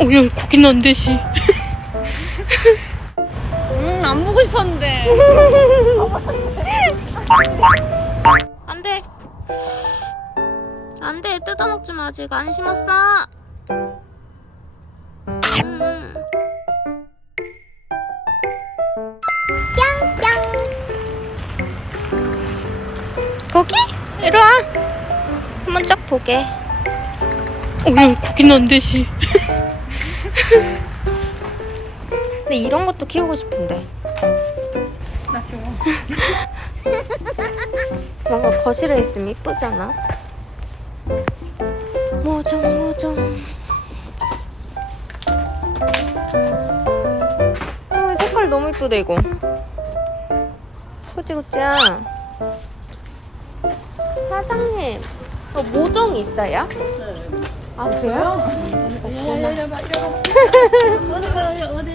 어, 야, 거긴 안 되지. 음, 안 보고 싶었는데. 안 돼. 안 돼. 뜯어먹지 마. 아직 안 심었어. 음. 거기? 이리 와. 한번 쫙 보게. 어, 야, 거긴 안 되지. 근데 이런 것도 키우고 싶은데. 나 좋아. 뭔가 거실에 있으면 이쁘잖아. 모종 모종. 어, 색깔 너무 이쁘다 이거. 그치 그치야. 사장님, 어, 모종 있어요? 없어요. 아 그래요? 열려봐, 열려봐. 어디 가, 어디.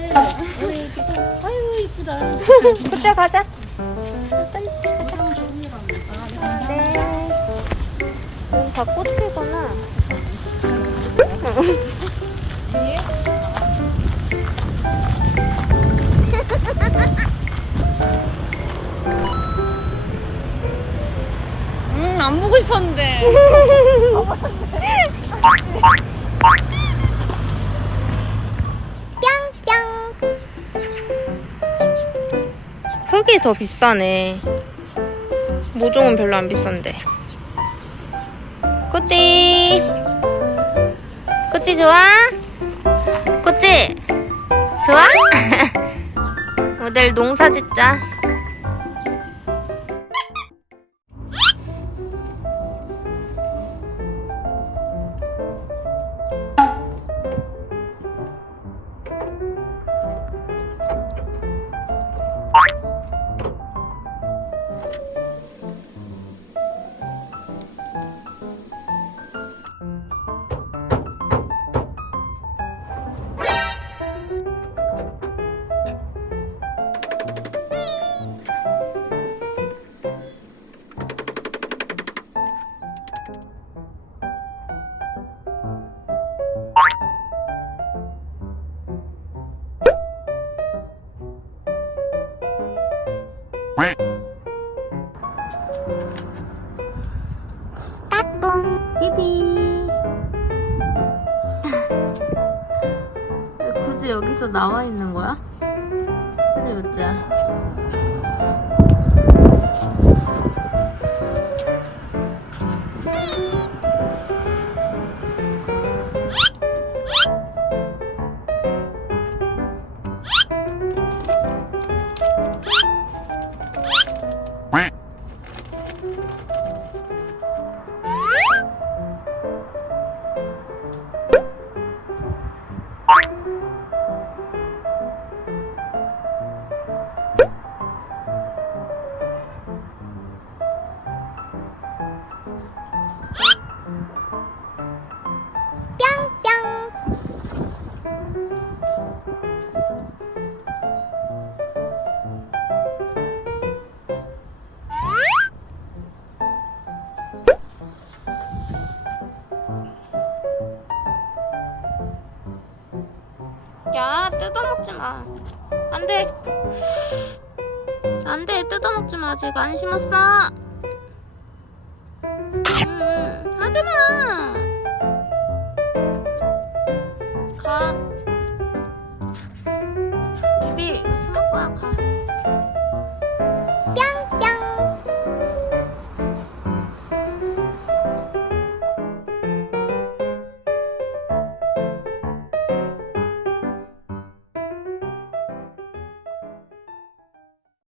아이고, 이쁘다. 그치 가자. 아, 네. 여기 다 꽂히구나. 음, 안 보고 싶었는데. 흙이 더 비싸네. 모종은 별로 안 비싼데. 꾸띠. 꾸찌 좋아? 꾸찌. 좋아? 오늘 농사 짓자. 여기서 나와 있는 거야? 그치, 그치? 야, 뜯어먹지 마. 안 돼. 안 돼, 뜯어먹지 마. 아직 안 심었어. 음, 하지 마. 가. 비비, 이거 심을 거야, 가.